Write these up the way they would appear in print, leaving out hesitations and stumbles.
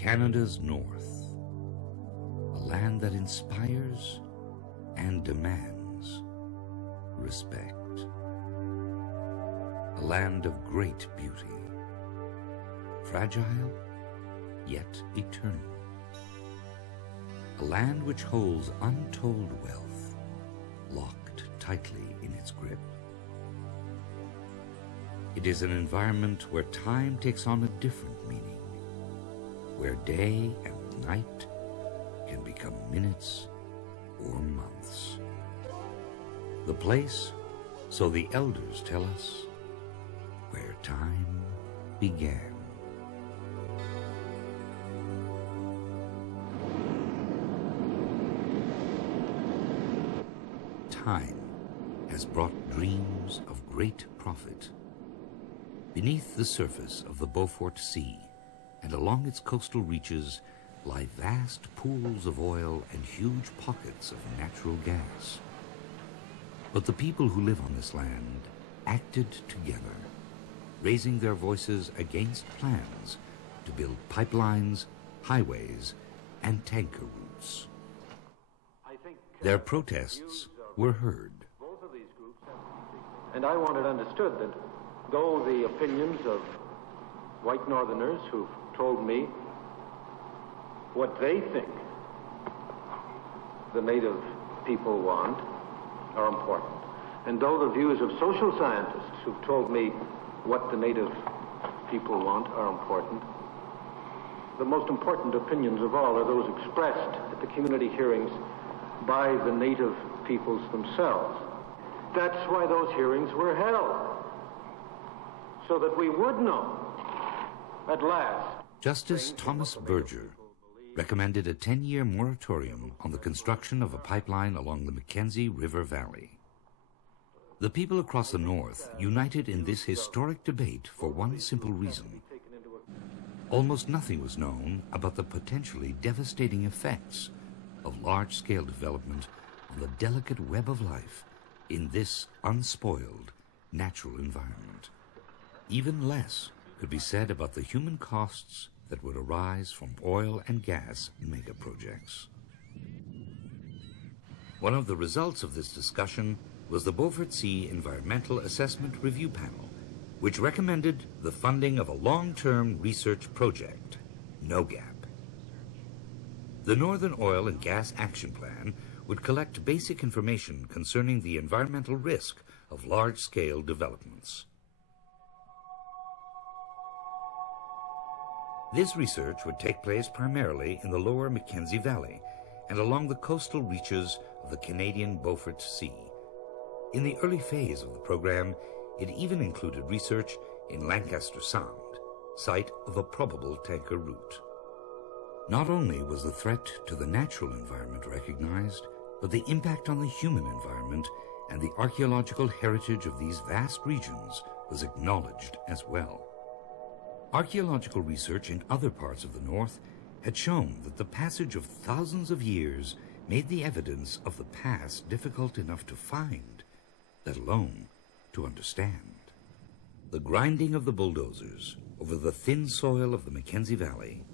Canada's north, a land that inspires and demands respect. A land of great beauty, fragile yet eternal. A land which holds untold wealth, locked tightly in its grip. It is an environment where time takes on a different meaning, where day and night can become minutes or months. The place, so the elders tell us, where time began. Time has brought dreams of great profit. Beneath the surface of the Beaufort Sea and along its coastal reaches lie vast pools of oil and huge pockets of natural gas. But the people who live on this land acted together, raising their voices against plans to build pipelines, highways, and tanker routes. Their protests were heard. And I want it understood that though the opinions of white northerners who've told me what they think the native people want are important, and though the views of social scientists who've told me what the native people want are important, the most important opinions of all are those expressed at the community hearings by the native peoples themselves. That's why those hearings were held, so that we would know at last. Justice Thomas Berger recommended a 10-year moratorium on the construction of a pipeline along the Mackenzie River Valley. The people across the north united in this historic debate for one simple reason. Almost nothing was known about the potentially devastating effects of large-scale development on the delicate web of life in this unspoiled natural environment. Even less could be said about the human costs that would arise from oil and gas mega projects. One of the results of this discussion was the Beaufort Sea Environmental Assessment Review Panel, which recommended the funding of a long-term research project, NOGAP. The Northern Oil and Gas Action Plan would collect basic information concerning the environmental risk of large-scale developments. This research would take place primarily in the Lower Mackenzie Valley and along the coastal reaches of the Canadian Beaufort Sea. In the early phase of the program, it even included research in Lancaster Sound, site of a probable tanker route. Not only was the threat to the natural environment recognized, but the impact on the human environment and the archaeological heritage of these vast regions was acknowledged as well. Archaeological research in other parts of the North had shown that the passage of thousands of years made the evidence of the past difficult enough to find, let alone to understand. The grinding of the bulldozers over the thin soil of the Mackenzie Valley,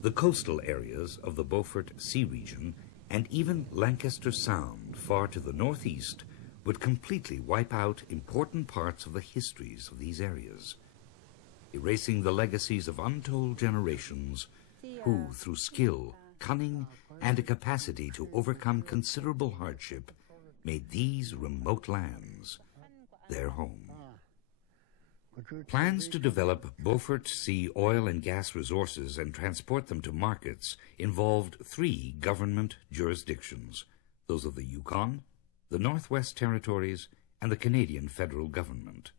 the coastal areas of the Beaufort Sea region, and even Lancaster Sound far to the northeast would completely wipe out important parts of the histories of these areas, erasing the legacies of untold generations who, through skill, cunning, and a capacity to overcome considerable hardship, made these remote lands their home. Plans to develop Beaufort Sea oil and gas resources and transport them to markets involved 3 government jurisdictions, those of the Yukon, the Northwest Territories, and the Canadian federal government.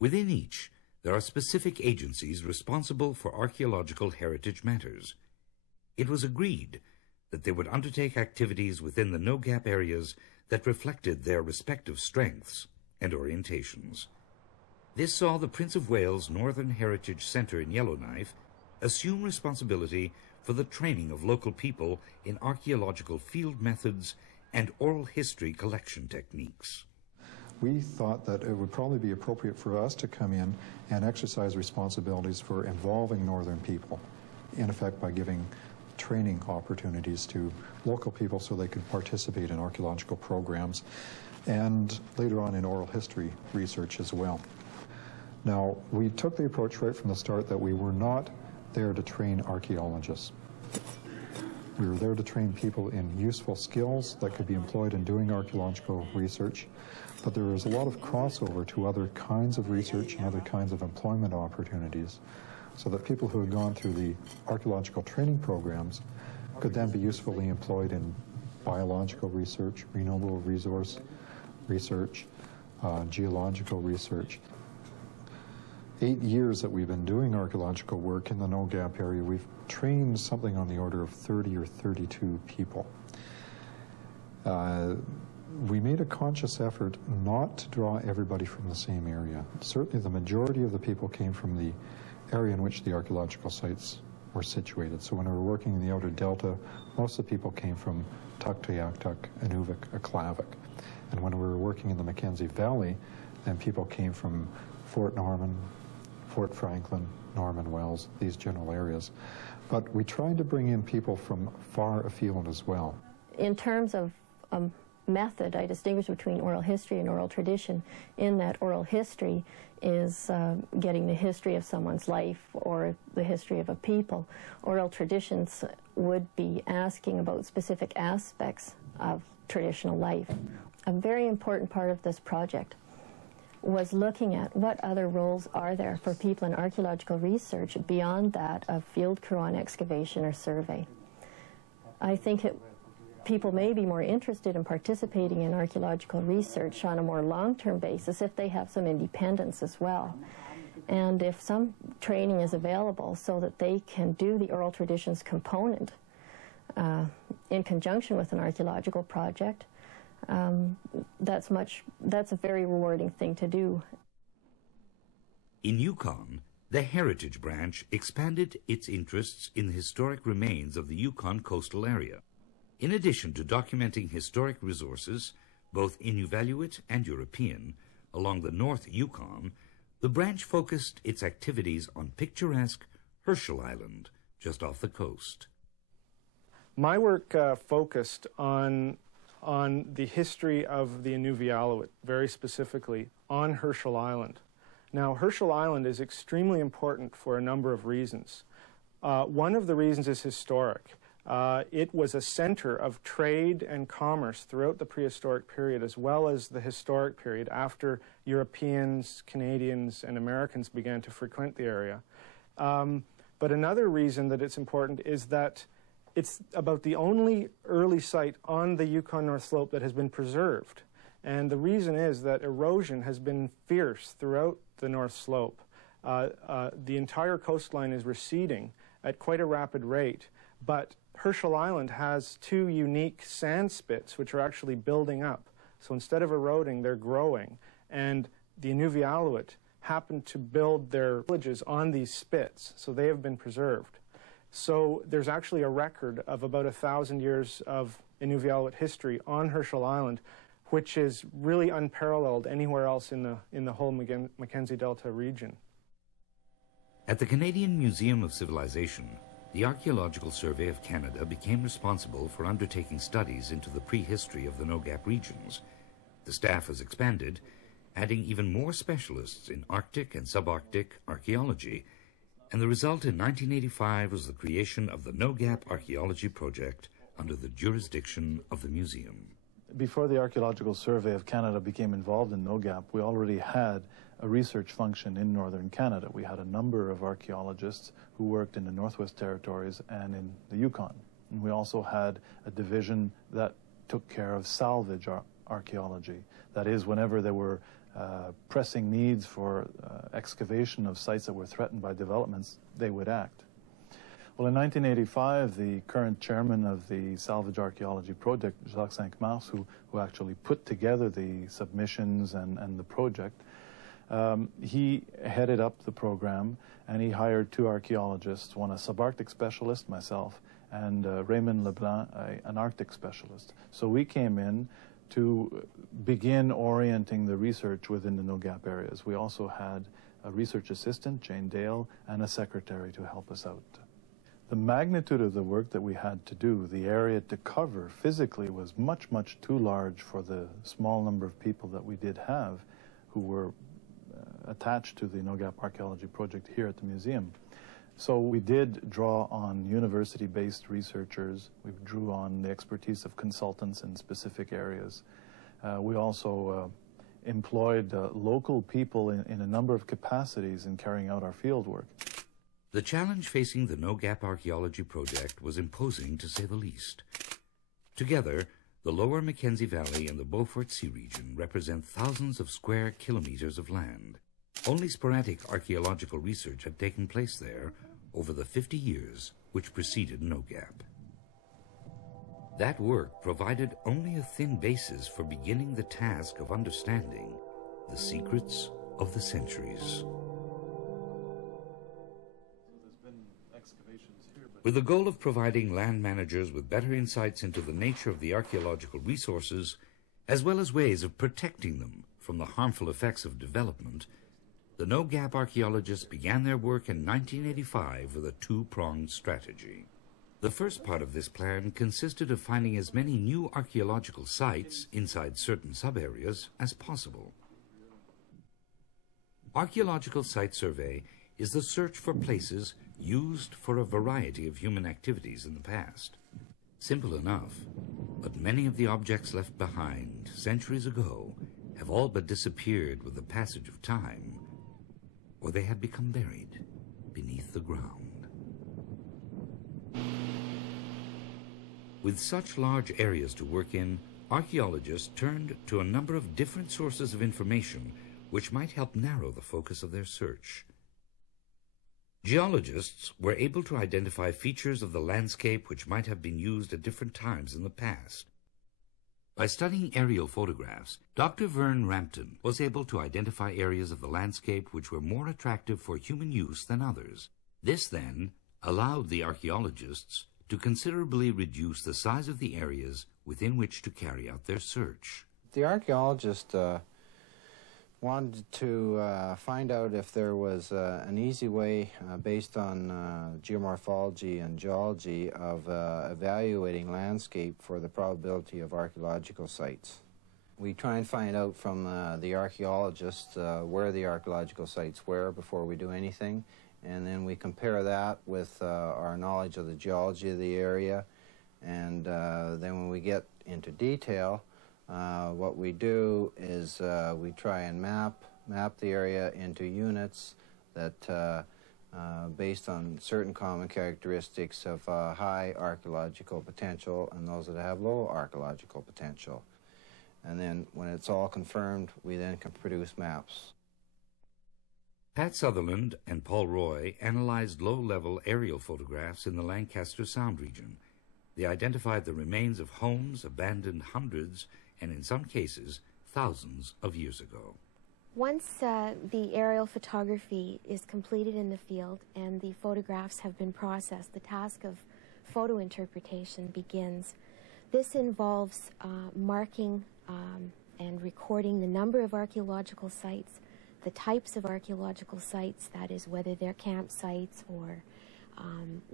Within each, there are specific agencies responsible for archaeological heritage matters. It was agreed that they would undertake activities within the NOGAP areas that reflected their respective strengths and orientations. This saw the Prince of Wales Northern Heritage Centre in Yellowknife assume responsibility for the training of local people in archaeological field methods and oral history collection techniques. We thought that it would probably be appropriate for us to come in and exercise responsibilities for involving northern people in effect by giving training opportunities to local people so they could participate in archaeological programs and later on in oral history research as well. Now, we took the approach right from the start that we were not there to train archaeologists. We were there to train people in useful skills that could be employed in doing archaeological research, but there was a lot of crossover to other kinds of research and other kinds of employment opportunities, so that people who had gone through the archaeological training programs could then be usefully employed in biological research, renewable resource research, geological research. 8 years that we've been doing archaeological work in the NOGAP area, we've trained something on the order of 30 or 32 people. We made a conscious effort not to draw everybody from the same area. Certainly the majority of the people came from the area in which the archaeological sites were situated. So when we were working in the outer delta, most of the people came from Tuktoyaktuk, Inuvik, Aklavik. And when we were working in the Mackenzie Valley, then people came from Fort Norman, Fort Franklin, Norman Wells, these general areas. But we tried to bring in people from far afield as well. In terms of method, I distinguish between oral history and oral tradition, in that oral history is getting the history of someone's life or the history of a people. Oral traditions would be asking about specific aspects of traditional life. A very important part of this project was looking at what other roles are there for people in archaeological research beyond that of field crew on excavation or survey. I think people may be more interested in participating in archaeological research on a more long-term basis if they have some independence as well. And if some training is available so that they can do the oral traditions component in conjunction with an archaeological project, that's a very rewarding thing to do. In Yukon, the Heritage Branch expanded its interests in the historic remains of the Yukon coastal area. In addition to documenting historic resources, both Inuvialuit and European, along the North Yukon, the branch focused its activities on picturesque Herschel Island, just off the coast. My work focused on the history of the Inuvialuit, very specifically on Herschel Island. Now, Herschel Island is extremely important for a number of reasons. One of the reasons is historic. It was a center of trade and commerce throughout the prehistoric period, as well as the historic period after Europeans, Canadians, and Americans began to frequent the area. But another reason that it's important is that it's about the only early site on the Yukon North Slope that has been preserved. And the reason is that erosion has been fierce throughout the North Slope. The entire coastline is receding at quite a rapid rate, but Herschel Island has two unique sand spits which are actually building up. So instead of eroding, they're growing. And the Inuvialuit happened to build their villages on these spits, so they have been preserved. So there's actually a record of about 1,000 years of Inuvialuit history on Herschel Island, which is really unparalleled anywhere else in the whole Mackenzie Delta region. At the Canadian Museum of Civilization, the Archaeological Survey of Canada became responsible for undertaking studies into the prehistory of the NOGAP regions. The staff has expanded, adding even more specialists in Arctic and subarctic archaeology, and the result in 1985 was the creation of the NOGAP Archaeology Project under the jurisdiction of the museum. Before the Archaeological Survey of Canada became involved in NOGAP, we already had a research function in northern Canada. We had a number of archaeologists who worked in the Northwest Territories and in the Yukon. And we also had a division that took care of salvage archaeology. That is, whenever there were pressing needs for excavation of sites that were threatened by developments, they would act. Well, in 1985, the current chairman of the Salvage Archaeology Project, Jacques Cinq-Mars, who actually put together the submissions and the project, he headed up the program, and he hired two archaeologists, one a subarctic specialist, myself, and Raymond Leblanc, an Arctic specialist. So we came in to begin orienting the research within the NOGAP areas. We also had a research assistant, Jane Dale, and a secretary to help us out. The magnitude of the work that we had to do, the area to cover physically, was much, much too large for the small number of people that we did have who were attached to the NOGAP Archaeology Project here at the museum. So we did draw on university-based researchers. We drew on the expertise of consultants in specific areas. We also employed local people in a number of capacities in carrying out our field work. The challenge facing the NOGAP Archaeology Project was imposing, to say the least. Together, the Lower Mackenzie Valley and the Beaufort Sea region represent thousands of square kilometers of land. Only sporadic archaeological research had taken place there over the 50 years which preceded NOGAP. That work provided only a thin basis for beginning the task of understanding the secrets of the centuries. With the goal of providing land managers with better insights into the nature of the archaeological resources, as well as ways of protecting them from the harmful effects of development, the NOGAP archaeologists began their work in 1985 with a two-pronged strategy. The first part of this plan consisted of finding as many new archaeological sites inside certain sub-areas as possible. Archaeological site survey is the search for places used for a variety of human activities in the past. Simple enough, but many of the objects left behind centuries ago have all but disappeared with the passage of time, or they had become buried beneath the ground. With such large areas to work in, archaeologists turned to a number of different sources of information which might help narrow the focus of their search. Geologists were able to identify features of the landscape which might have been used at different times in the past. By studying aerial photographs, Dr. Vern Rampton was able to identify areas of the landscape which were more attractive for human use than others. This, then, allowed the archaeologists to considerably reduce the size of the areas within which to carry out their search. The archaeologist wanted to find out if there was an easy way, based on geomorphology and geology, of evaluating landscape for the probability of archaeological sites. We try and find out from the archaeologists where the archaeological sites were before we do anything, and then we compare that with our knowledge of the geology of the area, and then when we get into detail, what we do is we try and map the area into units that, based on certain common characteristics of high archaeological potential and those that have low archaeological potential. And then when it's all confirmed, we then can produce maps. Pat Sutherland and Paul Roy analyzed low-level aerial photographs in the Lancaster Sound region. They identified the remains of homes abandoned hundreds and in some cases, thousands of years ago. Once the aerial photography is completed in the field and the photographs have been processed, the task of photo interpretation begins. This involves marking and recording the number of archaeological sites, the types of archaeological sites, that is, whether they're campsites or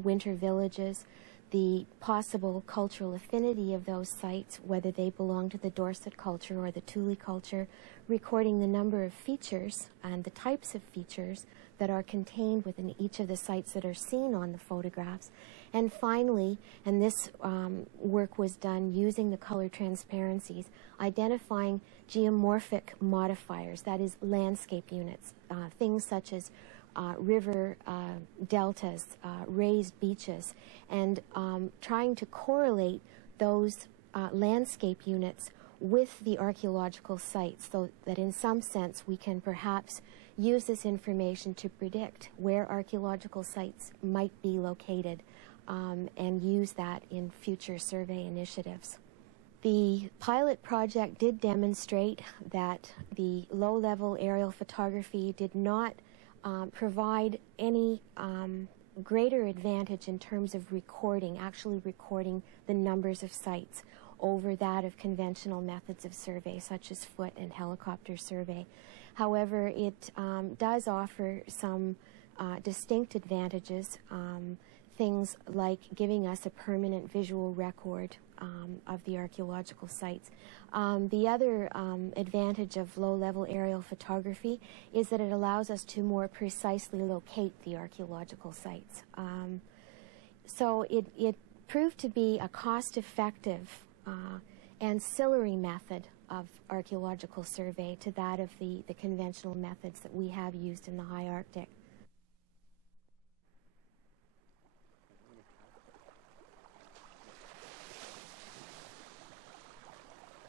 winter villages, the possible cultural affinity of those sites, whether they belong to the Dorset culture or the Thule culture, recording the number of features and the types of features that are contained within each of the sites that are seen on the photographs. And finally, and this work was done using the color transparencies, identifying geomorphic modifiers, that is, landscape units, things such as river deltas, raised beaches, and trying to correlate those landscape units with the archaeological sites, so that in some sense we can perhaps use this information to predict where archaeological sites might be located and use that in future survey initiatives. The pilot project did demonstrate that the low-level aerial photography did not provide any greater advantage in terms of actually recording the numbers of sites over that of conventional methods of survey, such as foot and helicopter survey. However, it does offer some distinct advantages, things like giving us a permanent visual record of the archaeological sites. The other advantage of low-level aerial photography is that it allows us to more precisely locate the archaeological sites. So it proved to be a cost-effective ancillary method of archaeological survey to that of the conventional methods that we have used in the high Arctic.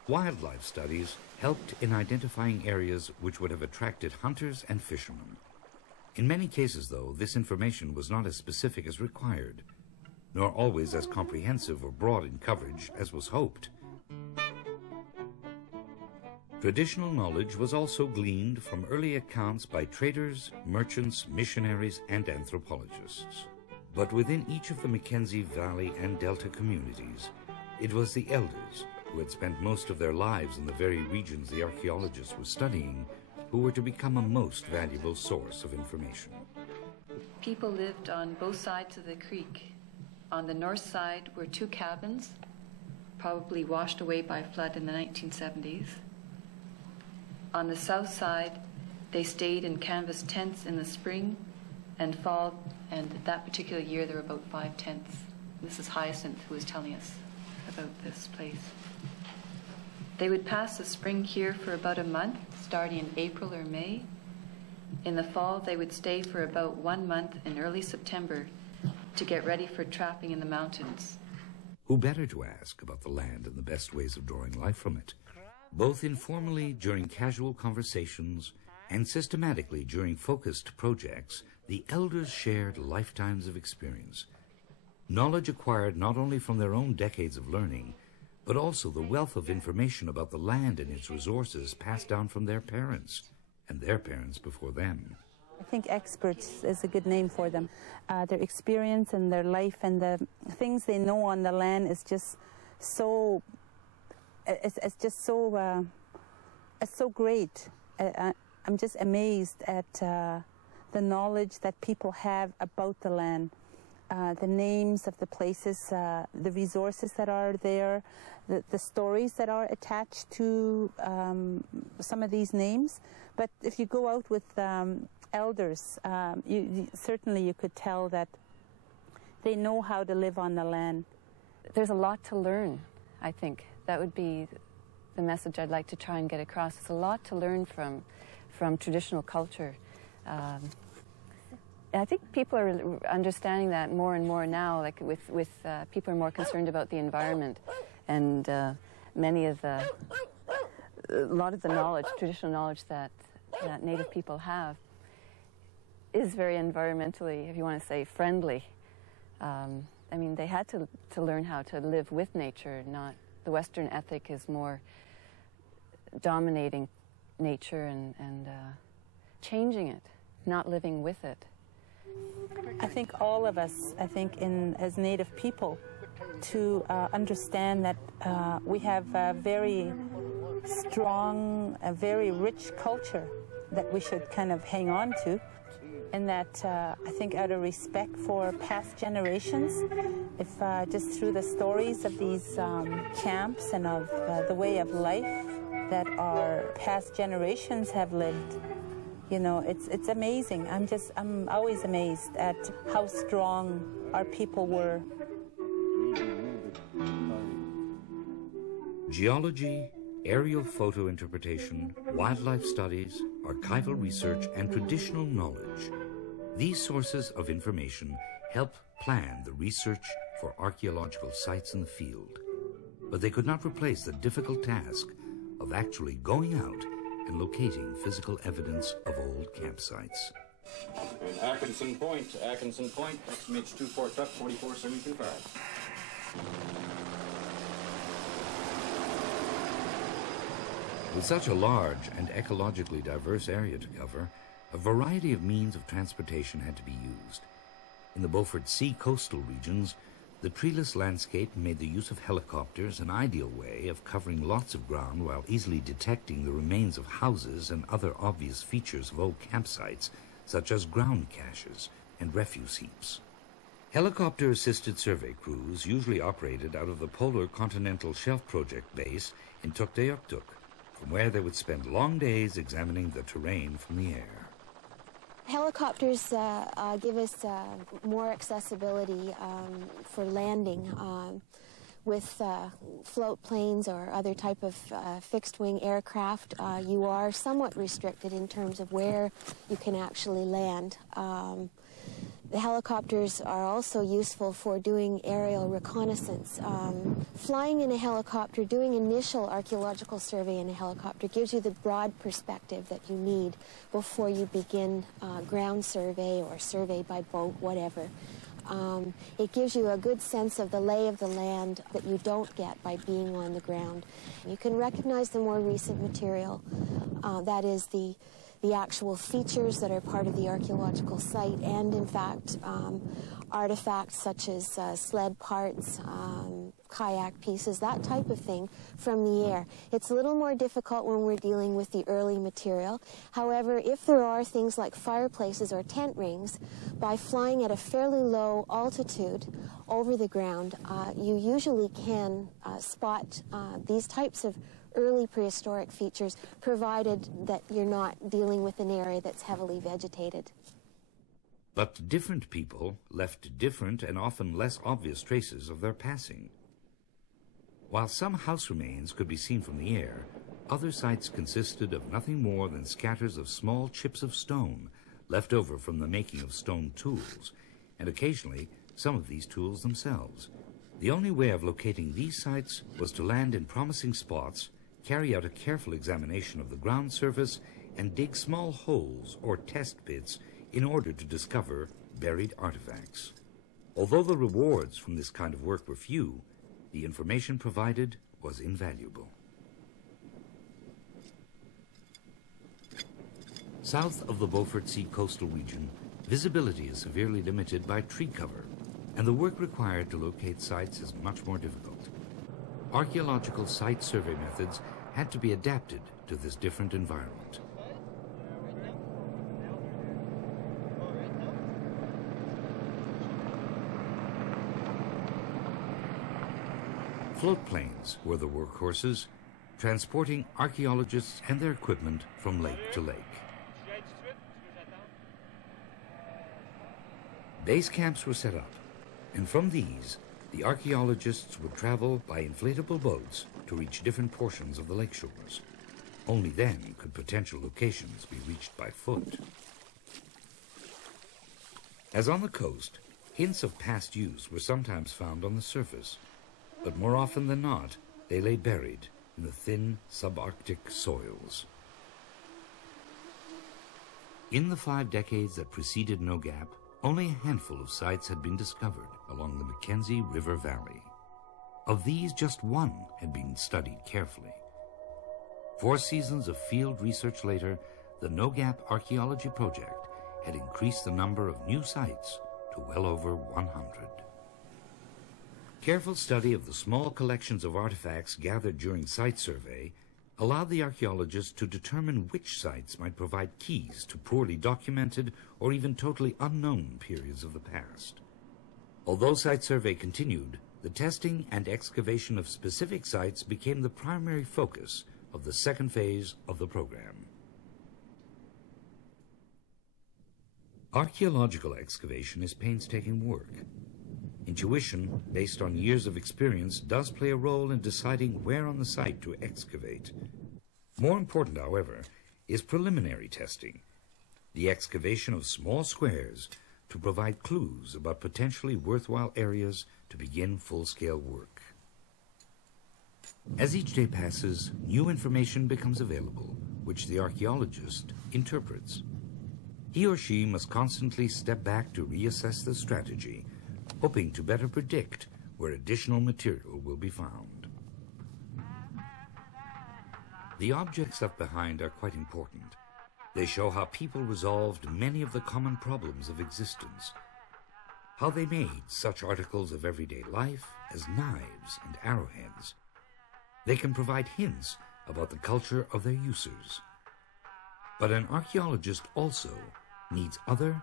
Wildlife studies helped in identifying areas which would have attracted hunters and fishermen. In many cases, though, this information was not as specific as required, nor always as comprehensive or broad in coverage as was hoped. Traditional knowledge was also gleaned from early accounts by traders, merchants, missionaries, and anthropologists. But within each of the Mackenzie Valley and Delta communities, it was the elders who had spent most of their lives in the very regions the archaeologists were studying who were to become a most valuable source of information. People lived on both sides of the creek. On the north side were 2 cabins, probably washed away by flood in the 1970s. On the south side, they stayed in canvas tents in the spring and fall, and that particular year there were about 5 tents. This is Hyacinth who was telling us about this place. They would pass the spring here for about a month, starting in April or May. In the fall, they would stay for about 1 month in early September to get ready for trapping in the mountains. Who better to ask about the land and the best ways of drawing life from it? Both informally during casual conversations and systematically during focused projects, the elders shared lifetimes of experience. Knowledge acquired not only from their own decades of learning, but also the wealth of information about the land and its resources passed down from their parents and their parents before them. I think experts is a good name for them. Their experience and their life and the things they know on the land is just so, it's so great. I'm just amazed at the knowledge that people have about the land. The names of the places, the resources that are there, the stories that are attached to some of these names. But if you go out with elders, certainly you could tell that they know how to live on the land. There's a lot to learn, I think. That would be the message I'd like to try and get across. There's a lot to learn from traditional culture. I think people are understanding that more and more now, like with people are more concerned about the environment, and a lot of the knowledge, traditional knowledge that Native people have is very environmentally, if you want to say, friendly. I mean, they had to learn how to live with nature, not the Western ethic is more dominating nature and changing it, not living with it. I think all of us, as Native people, to understand that we have a very strong, a very rich culture that we should kind of hang on to, and that I think out of respect for past generations, if just through the stories of these camps and of the way of life that our past generations have lived, you know, it's amazing. I'm always amazed at how strong our people were. Geology, aerial photo interpretation, wildlife studies, archival research, and traditional knowledge. These sources of information help plan the research for archaeological sites in the field. But they could not replace the difficult task of actually going out and locating physical evidence of old campsites. And Atkinson Point, XMH 24 truck 447225. With such a large and ecologically diverse area to cover, a variety of means of transportation had to be used. In the Beaufort Sea coastal regions, the treeless landscape made the use of helicopters an ideal way of covering lots of ground while easily detecting the remains of houses and other obvious features of old campsites, such as ground caches and refuse heaps. Helicopter-assisted survey crews usually operated out of the Polar Continental Shelf Project base in Tuktoyaktuk, from where they would spend long days examining the terrain from the air. Helicopters give us more accessibility for landing. With float planes or other type of fixed-wing aircraft, you are somewhat restricted in terms of where you can actually land. The helicopters are also useful for doing aerial reconnaissance. Flying in a helicopter, doing initial archaeological survey in a helicopter gives you the broad perspective that you need before you begin ground survey or survey by boat, whatever. It gives you a good sense of the lay of the land that you don't get by being on the ground. You can recognize the more recent material, that is the actual features that are part of the archaeological site, and in fact artifacts such as sled parts, kayak pieces, that type of thing from the air. It's a little more difficult when we're dealing with the early material. However, if there are things like fireplaces or tent rings, by flying at a fairly low altitude over the ground, you usually can spot these types of early prehistoric features, provided that you're not dealing with an area that's heavily vegetated. But different people left different and often less obvious traces of their passing. While some house remains could be seen from the air, other sites consisted of nothing more than scatters of small chips of stone left over from the making of stone tools, and occasionally some of these tools themselves. The only way of locating these sites was to land in promising spots, carry out a careful examination of the ground surface, and dig small holes or test pits in order to discover buried artifacts. Although the rewards from this kind of work were few, the information provided was invaluable. South of the Beaufort Sea coastal region, visibility is severely limited by tree cover, and the work required to locate sites is much more difficult. Archaeological site survey methods had to be adapted to this different environment. Float planes were the workhorses, transporting archaeologists and their equipment from lake to lake. Base camps were set up, and from these, the archaeologists would travel by inflatable boats to reach different portions of the lake shores. Only then could potential locations be reached by foot. As on the coast, hints of past use were sometimes found on the surface, but more often than not, they lay buried in the thin subarctic soils. In the 5 decades that preceded NOGAP, only a handful of sites had been discovered along the Mackenzie River Valley. Of these, just one had been studied carefully. 4 seasons of field research later, the NOGAP Archaeology Project had increased the number of new sites to well over 100. Careful study of the small collections of artifacts gathered during site survey allowed the archaeologists to determine which sites might provide keys to poorly documented or even totally unknown periods of the past. Although site survey continued, the testing and excavation of specific sites became the primary focus of the second phase of the program. Archaeological excavation is painstaking work. Intuition, based on years of experience, does play a role in deciding where on the site to excavate. More important, however, is preliminary testing, the excavation of small squares to provide clues about potentially worthwhile areas to begin full-scale work. As each day passes, new information becomes available, which the archaeologist interprets. He or she must constantly step back to reassess the strategy, hoping to better predict where additional material will be found. The objects left behind are quite important. They show how people resolved many of the common problems of existence, how they made such articles of everyday life as knives and arrowheads. They can provide hints about the culture of their users. But an archaeologist also needs other,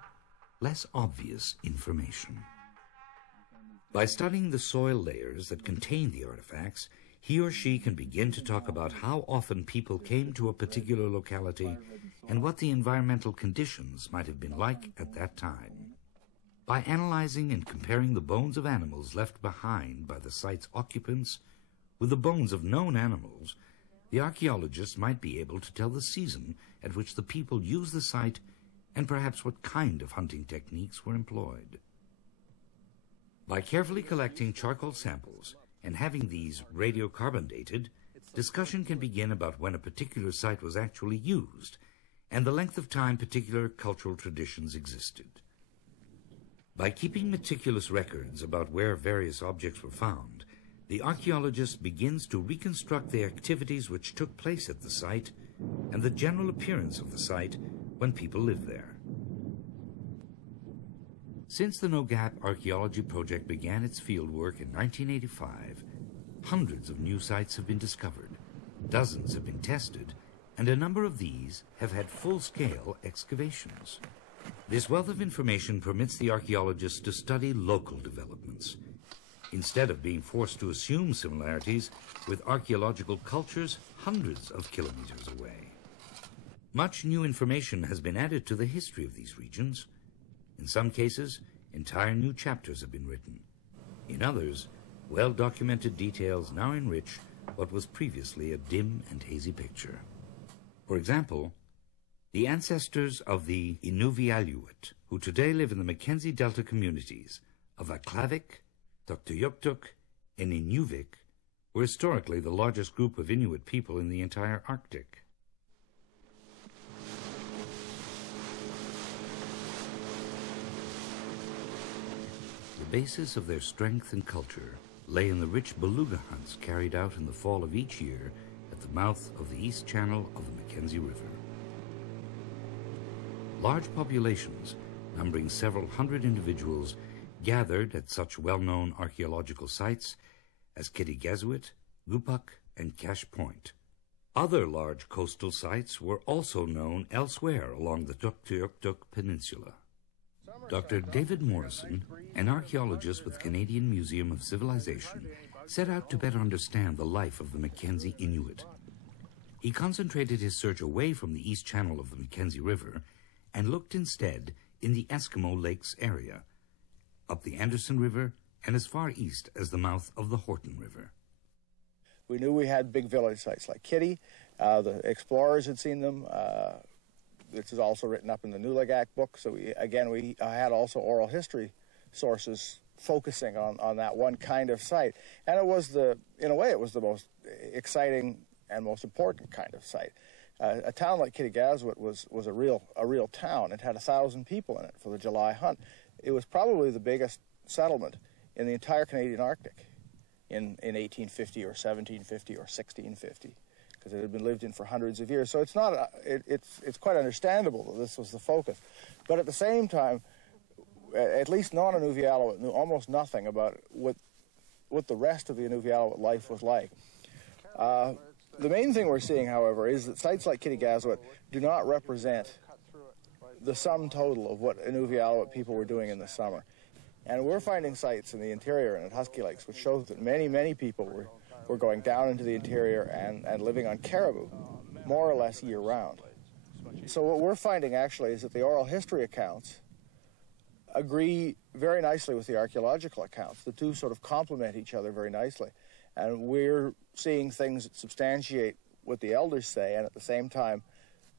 less obvious information. By studying the soil layers that contain the artifacts, he or she can begin to talk about how often people came to a particular locality and what the environmental conditions might have been like at that time. By analyzing and comparing the bones of animals left behind by the site's occupants with the bones of known animals, the archaeologists might be able to tell the season at which the people used the site and perhaps what kind of hunting techniques were employed. By carefully collecting charcoal samples and having these radiocarbon dated, discussion can begin about when a particular site was actually used and the length of time particular cultural traditions existed. By keeping meticulous records about where various objects were found, the archaeologist begins to reconstruct the activities which took place at the site and the general appearance of the site when people lived there. Since the NOGAP Archaeology Project began its fieldwork in 1985, hundreds of new sites have been discovered, dozens have been tested, and a number of these have had full-scale excavations. This wealth of information permits the archaeologists to study local developments, instead of being forced to assume similarities with archaeological cultures hundreds of kilometers away. Much new information has been added to the history of these regions. In some cases, entire new chapters have been written. In others, well-documented details now enrich what was previously a dim and hazy picture. For example, the ancestors of the Inuvialuit, who today live in the Mackenzie Delta communities of Aklavik, Tuktoyaktuk, and Inuvik, were historically the largest group of Inuit people in the entire Arctic. The basis of their strength and culture lay in the rich beluga hunts carried out in the fall of each year at the mouth of the east channel of the Mackenzie River. Large populations, numbering several hundred individuals, gathered at such well-known archaeological sites as Kittigazuit, Gupak, and Cache Point. Other large coastal sites were also known elsewhere along the Tuktoyaktuk Peninsula. Dr. David Morrison, an archaeologist with the Canadian Museum of Civilization, set out to better understand the life of the Mackenzie Inuit. He concentrated his search away from the east channel of the Mackenzie River and looked instead in the Eskimo Lakes area, up the Anderson River, and as far east as the mouth of the Horton River. We knew we had big village sites like Kitty. The explorers had seen them. This is also written up in the NOGAP book. So we had also oral history sources focusing on that one kind of site. And it was in a way, it was the most exciting and most important kind of site. A town like Kittigazuit was a real town. It had 1,000 people in it for the July hunt. It was probably the biggest settlement in the entire Canadian Arctic in 1850 or 1750 or 1650, because it had been lived in for hundreds of years. So it's not it's quite understandable that this was the focus. But at the same time, at least non-Inuvialuit knew almost nothing about what the rest of the Inuvialuit life was like. The main thing we're seeing, however, is that sites like Kittigazuit do not represent the sum total of what Inuvialuit people were doing in the summer. And we're finding sites in the interior and at Husky Lakes which shows that many people were going down into the interior and living on caribou, more or less year-round. So what we're finding actually is that the oral history accounts agree very nicely with the archaeological accounts. The two sort of complement each other very nicely. And we're seeing things that substantiate what the elders say, and at the same time,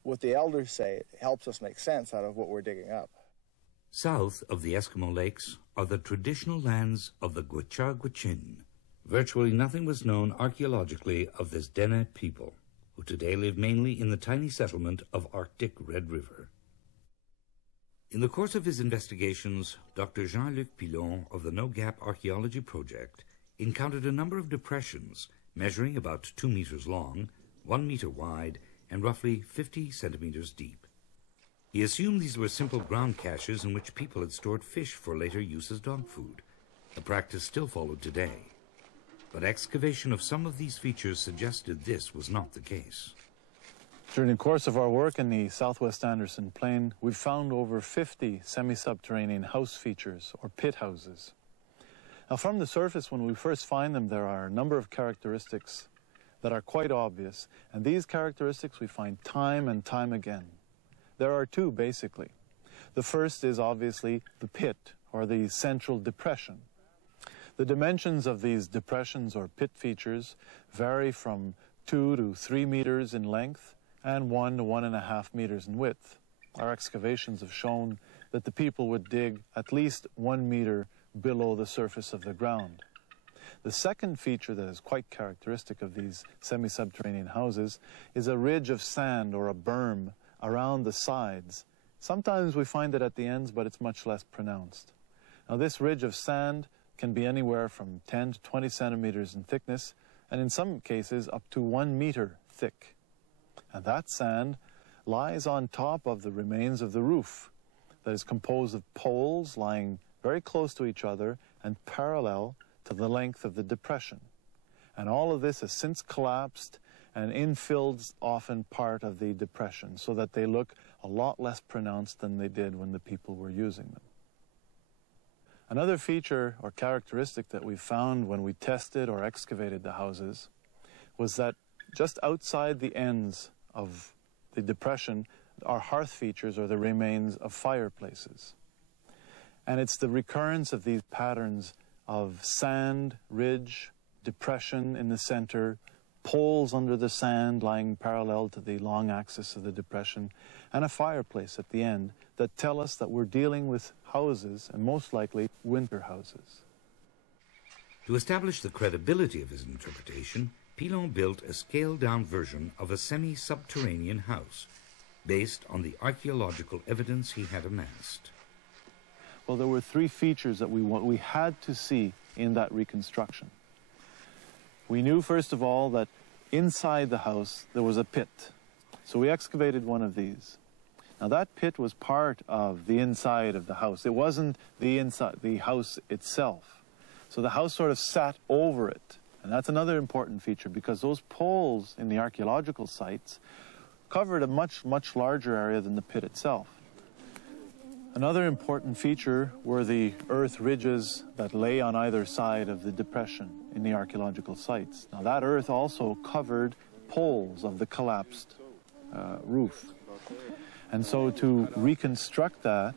what the elders say helps us make sense out of what we're digging up. South of the Eskimo Lakes are the traditional lands of the Gwich'in. Virtually nothing was known archaeologically of this Dene people, who today live mainly in the tiny settlement of Arctic Red River. In the course of his investigations, Dr. Jean-Luc Pilon of the NOGAP Archaeology Project encountered a number of depressions measuring about 2 meters long, 1 meter wide, and roughly 50 centimeters deep. He assumed these were simple ground caches in which people had stored fish for later use as dog food, a practice still followed today. But excavation of some of these features suggested this was not the case. During the course of our work in the southwest Anderson Plain, we've found over 50 semi-subterranean house features, or pit houses. Now, from the surface, when we first find them, there are a number of characteristics that are quite obvious, and these characteristics we find time and time again. There are two, basically. The first is obviously the pit, or the central depression. The dimensions of these depressions or pit features vary from 2 to 3 meters in length and 1 to 1.5 meters in width. Our excavations have shown that the people would dig at least 1 meter below the surface of the ground. The second feature that is quite characteristic of these semi-subterranean houses is a ridge of sand or a berm around the sides. Sometimes we find it at the ends, but it's much less pronounced. Now, this ridge of sand can be anywhere from 10 to 20 centimeters in thickness, and in some cases up to 1 meter thick. And that sand lies on top of the remains of the roof that is composed of poles lying very close to each other and parallel to the length of the depression. And all of this has since collapsed and infilled often part of the depression so that they look a lot less pronounced than they did when the people were using them. Another feature or characteristic that we found when we tested or excavated the houses was that just outside the ends of the depression are hearth features or the remains of fireplaces. And it's the recurrence of these patterns of sand, ridge, depression in the center, poles under the sand lying parallel to the long axis of the depression, and a fireplace at the end that tell us that we're dealing with houses, and most likely winter houses. To establish the credibility of his interpretation, Pilon built a scaled-down version of a semi-subterranean house based on the archaeological evidence he had amassed. Well, there were three features that we had to see in that reconstruction. We knew, first of all, that inside the house there was a pit. So we excavated one of these. Now, that pit was part of the inside of the house. It wasn't the inside, the house itself. So the house sort of sat over it. And that's another important feature, because those poles in the archaeological sites covered a much, much larger area than the pit itself. Another important feature were the earth ridges that lay on either side of the depression in the archaeological sites. Now, that earth also covered poles of the collapsed roof. And so to reconstruct that,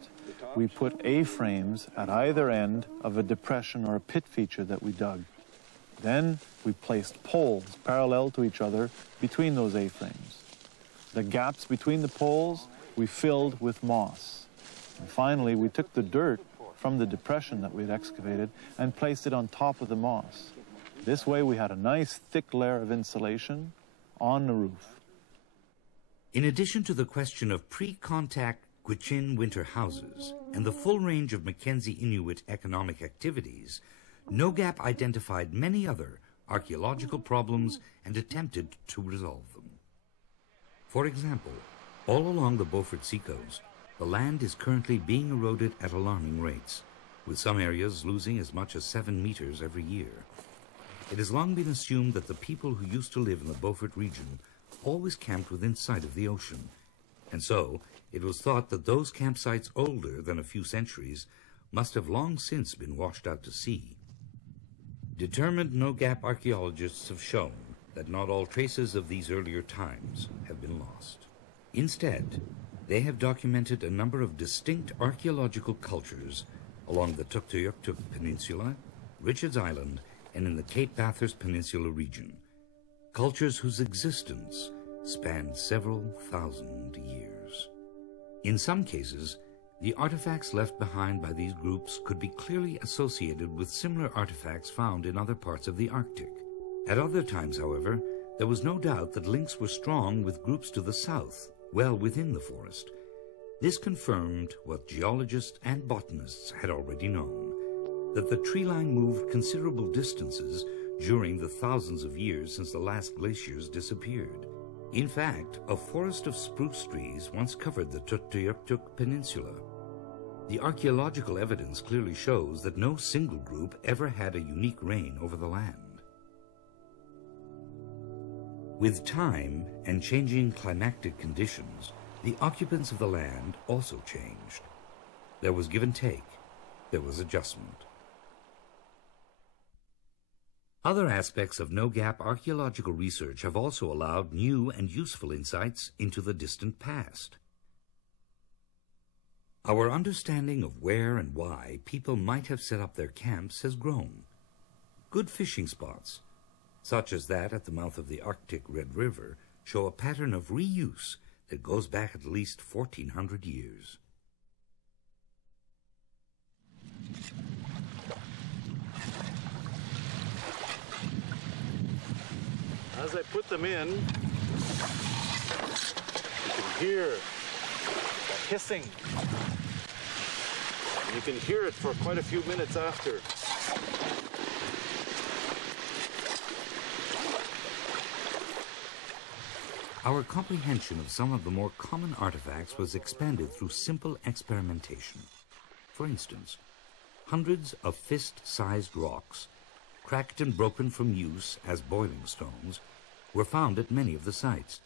we put A-frames at either end of a depression or a pit feature that we dug. Then we placed poles parallel to each other between those A-frames. The gaps between the poles we filled with moss. And finally, we took the dirt from the depression that we had excavated and placed it on top of the moss. This way we had a nice thick layer of insulation on the roof. In addition to the question of pre-contact Gwich'in winter houses and the full range of Mackenzie Inuit economic activities, NOGAP identified many other archaeological problems and attempted to resolve them. For example, all along the Beaufort seacoast, the land is currently being eroded at alarming rates, with some areas losing as much as 7 meters every year. It has long been assumed that the people who used to live in the Beaufort region always camped within sight of the ocean, and so it was thought that those campsites older than a few centuries must have long since been washed out to sea. Determined NOGAP archaeologists have shown that not all traces of these earlier times have been lost. Instead, they have documented a number of distinct archaeological cultures along the Tuktoyaktuk Peninsula, Richards Island, and in the Cape Bathurst Peninsula region, cultures whose existence spanned several thousand years. In some cases, the artifacts left behind by these groups could be clearly associated with similar artifacts found in other parts of the Arctic. At other times, however, there was no doubt that links were strong with groups to the south, well within the forest. This confirmed what geologists and botanists had already known, that the tree line moved considerable distances during the thousands of years since the last glaciers disappeared. In fact, a forest of spruce trees once covered the Tuktoyaktuk Peninsula. The archaeological evidence clearly shows that no single group ever had a unique reign over the land. With time and changing climatic conditions, the occupants of the land also changed. There was give and take. There was adjustment. Other aspects of NOGAP archaeological research have also allowed new and useful insights into the distant past. Our understanding of where and why people might have set up their camps has grown. Good fishing spots, such as that at the mouth of the Arctic Red River, show a pattern of reuse that goes back at least 1,400 years. As I put them in, you can hear the hissing. And you can hear it for quite a few minutes after. Our comprehension of some of the more common artifacts was expanded through simple experimentation. For instance, hundreds of fist-sized rocks, cracked and broken from use as boiling stones, were found at many of the sites.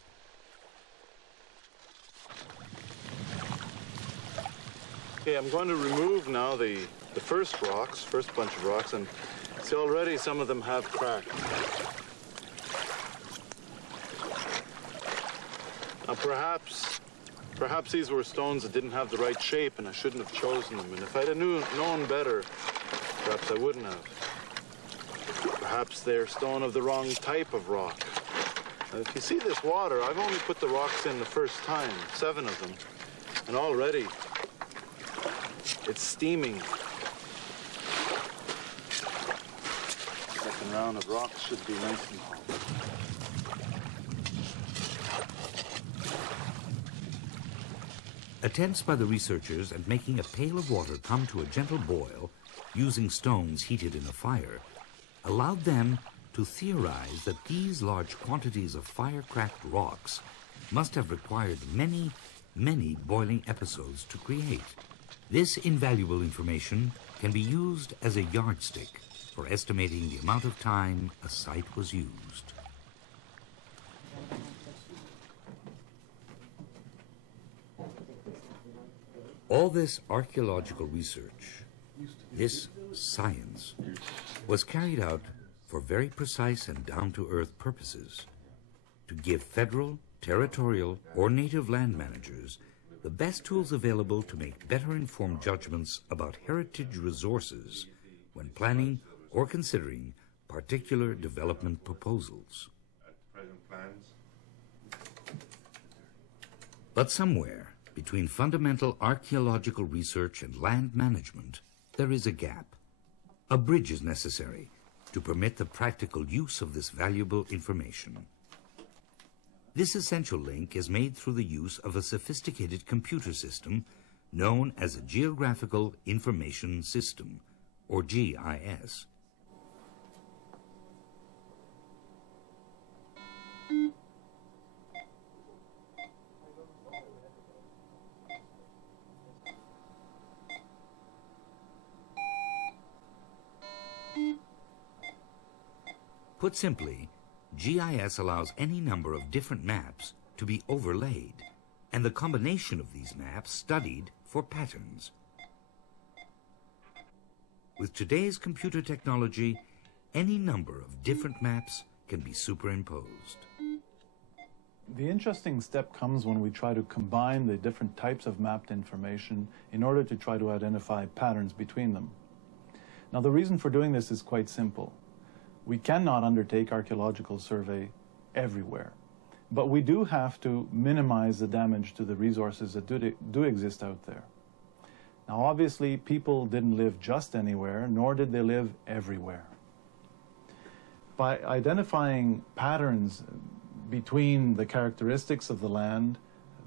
Okay, I'm going to remove now the first bunch of rocks, and see already some of them have cracked. Now perhaps these were stones that didn't have the right shape and I shouldn't have chosen them. And if I'd have known better, perhaps I wouldn't have. Perhaps they're stone of the wrong type of rock. Now, if you see this water, I've only put the rocks in the first time, 7 of them, and already it's steaming. Second round of rocks should be nice and hot. Attempts by the researchers at making a pail of water come to a gentle boil using stones heated in a fire allowed them to theorize that these large quantities of fire-cracked rocks must have required many, many boiling episodes to create. This invaluable information can be used as a yardstick for estimating the amount of time a site was used. All this archaeological research, this science, was carried out for very precise and down-to-earth purposes, to give federal, territorial, or native land managers the best tools available to make better informed judgments about heritage resources when planning or considering particular development proposals. But somewhere between fundamental archaeological research and land management, there is a gap. A bridge is necessary to permit the practical use of this valuable information. This essential link is made through the use of a sophisticated computer system known as a Geographical Information System, or GIS. Put simply, GIS allows any number of different maps to be overlaid, and the combination of these maps studied for patterns. With today's computer technology, any number of different maps can be superimposed. The interesting step comes when we try to combine the different types of mapped information in order to try to identify patterns between them. Now, the reason for doing this is quite simple. We cannot undertake archaeological survey everywhere, but we do have to minimize the damage to the resources that do exist out there. Now, obviously, people didn't live just anywhere, nor did they live everywhere. By identifying patterns between the characteristics of the land,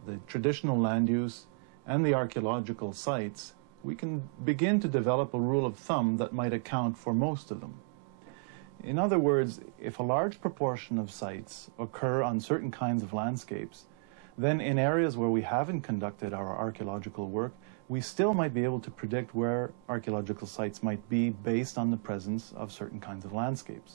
the traditional land use, and the archaeological sites, we can begin to develop a rule of thumb that might account for most of them. In other words, if a large proportion of sites occur on certain kinds of landscapes, then in areas where we haven't conducted our archaeological work, we still might be able to predict where archaeological sites might be based on the presence of certain kinds of landscapes.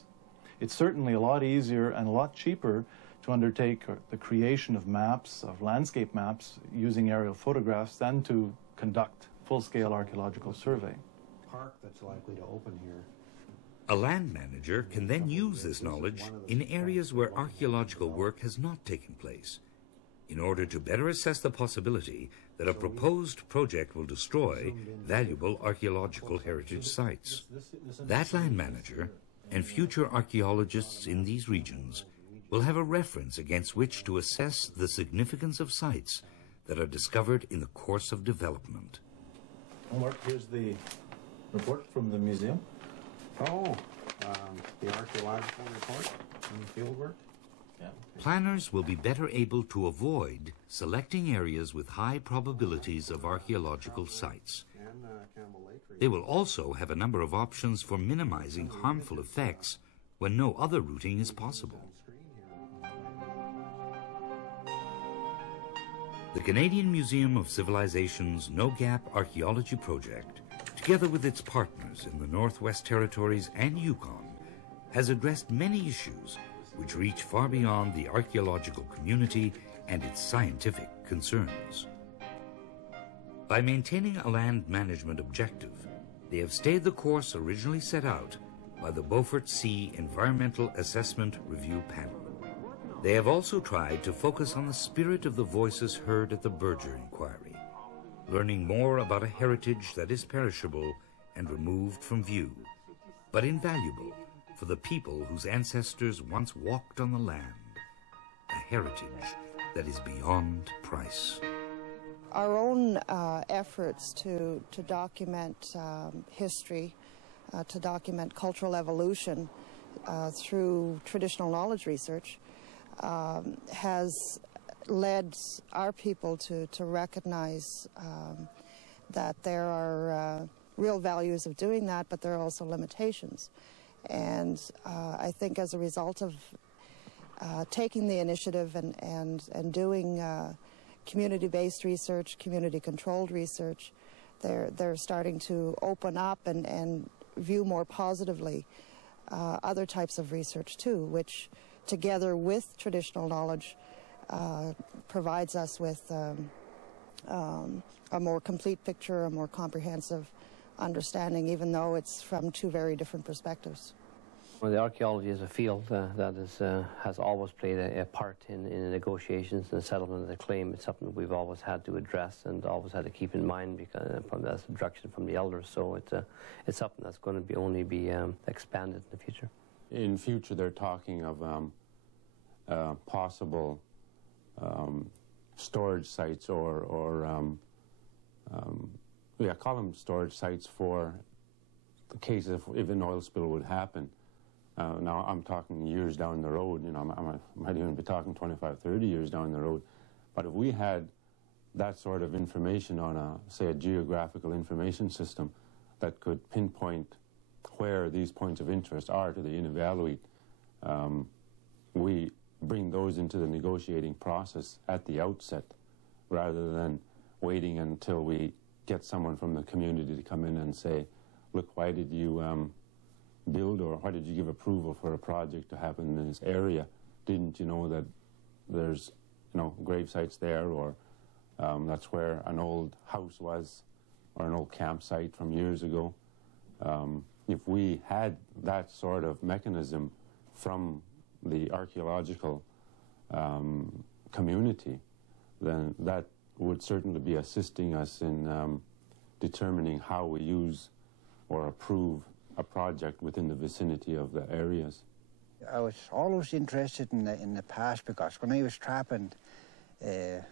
It's certainly a lot easier and a lot cheaper to undertake the creation of maps, of landscape maps, using aerial photographs than to conduct full-scale archaeological survey. Park that's likely to open here. A land manager can then use this knowledge in areas where archaeological work has not taken place, in order to better assess the possibility that a proposed project will destroy valuable archaeological heritage sites. That land manager and future archaeologists in these regions will have a reference against which to assess the significance of sites that are discovered in the course of development. Mark, here's the report from the museum. Oh, the archaeological report and field work? Yeah. Planners will be better able to avoid selecting areas with high probabilities of archaeological sites. They will also have a number of options for minimizing harmful effects when no other routing is possible. The Canadian Museum of Civilization's NOGAP Archaeology Project, together with its partners in the Northwest Territories and Yukon, has addressed many issues which reach far beyond the archaeological community and its scientific concerns. By maintaining a land management objective, they have stayed the course originally set out by the Beaufort Sea Environmental Assessment Review Panel. They have also tried to focus on the spirit of the voices heard at the Berger Inquiry, learning more about a heritage that is perishable and removed from view, but invaluable for the people whose ancestors once walked on the land, a heritage that is beyond price. Our own efforts to document history, to document cultural evolution through traditional knowledge research has led our people to recognize that there are real values of doing that, but there are also limitations. And I think as a result of taking the initiative and doing community-based research, community-controlled research, they're starting to open up and view more positively other types of research too, which together with traditional knowledge provides us with a more complete picture, a more comprehensive understanding, even though it's from two very different perspectives. Well, the archaeology is a field that has always played a part in the negotiations and the settlement of the claim. It's something that we've always had to address and always had to keep in mind because from that's direction from the elders. So it's something that's going to only be expanded in the future. In future, they're talking of possible storage sites or call them storage sites for the case if an oil spill would happen. Now, I'm talking years down the road, you know, I might even be talking 25, 30 years down the road. But if we had that sort of information on say, a geographical information system that could pinpoint where these points of interest are to the Inuvialuit, we bring those into the negotiating process at the outset rather than waiting until we get someone from the community to come in and say, look, why did you build or why did you give approval for a project to happen in this area? Didn't you know that there's, you know, grave sites there, or that's where an old house was or an old campsite from years ago? If we had that sort of mechanism from the archaeological community, then that would certainly be assisting us in determining how we use or approve a project within the vicinity of the areas. I was always interested in the past, because when I was trapping in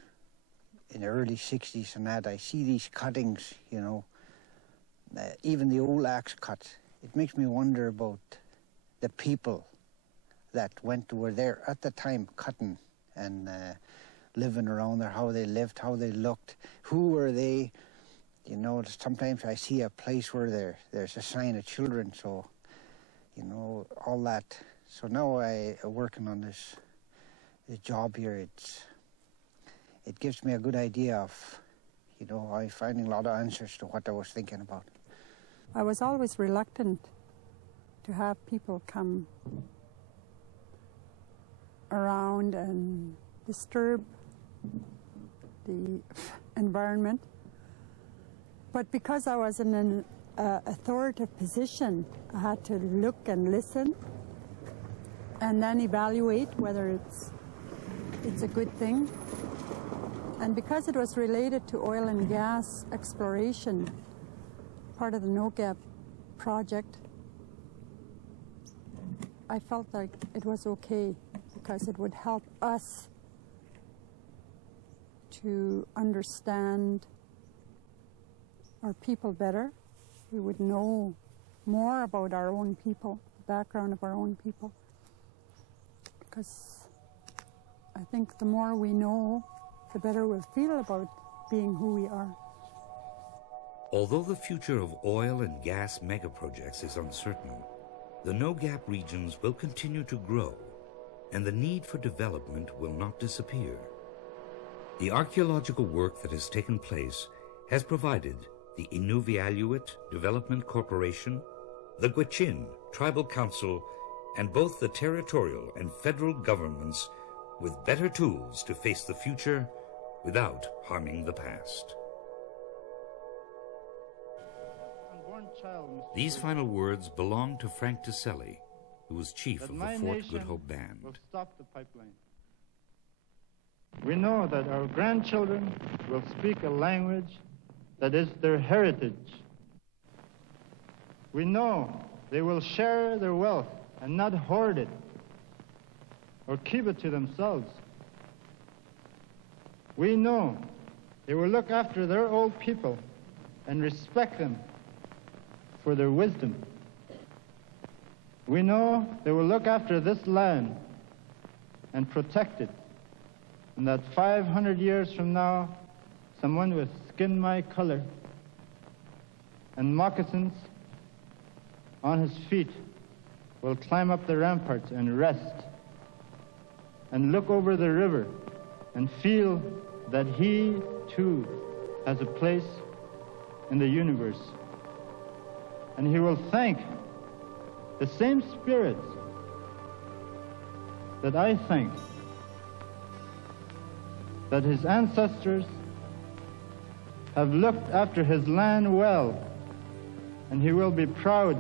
the early 60s and that, I see these cuttings, you know, even the old axe cuts. It makes me wonder about the people that were there at the time cutting and living around there, how they lived, how they looked, who were they. You know, sometimes I see a place where there's a sign of children, so, you know, all that. So now I working on this job here, it gives me a good idea of, you know, I'm finding a lot of answers to what I was thinking about. I was always reluctant to have people come around and disturb the environment. But because I was an an authoritative position. I had to look and listen and then evaluate whether it's a good thing. And because it was related to oil and gas exploration, part of the NOGAP project, I felt like it was okay because it would help us to understand our people better. We would know more about our own people, the background of our own people. Because I think the more we know, the better we'll feel about being who we are. Although the future of oil and gas megaprojects is uncertain, the NOGAP regions will continue to grow, and the need for development will not disappear. The archaeological work that has taken place has provided the Inuvialuit Development Corporation, the Gwich'in Tribal Council, and both the territorial and federal governments with better tools to face the future without harming the past. These final words belong to Frank Tiselli, who was chief of the Fort Good Hope Band. Will stop the pipeline. We know that our grandchildren will speak a language that is their heritage. We know they will share their wealth and not hoard it or keep it to themselves. We know they will look after their old people and respect them for their wisdom. We know they will look after this land and protect it, and that 500 years from now, someone with skin my color and moccasins on his feet will climb up the ramparts and rest and look over the river and feel that he too has a place in the universe. And he will thank the same spirits that I thank, that his ancestors have looked after his land well, and he will be proud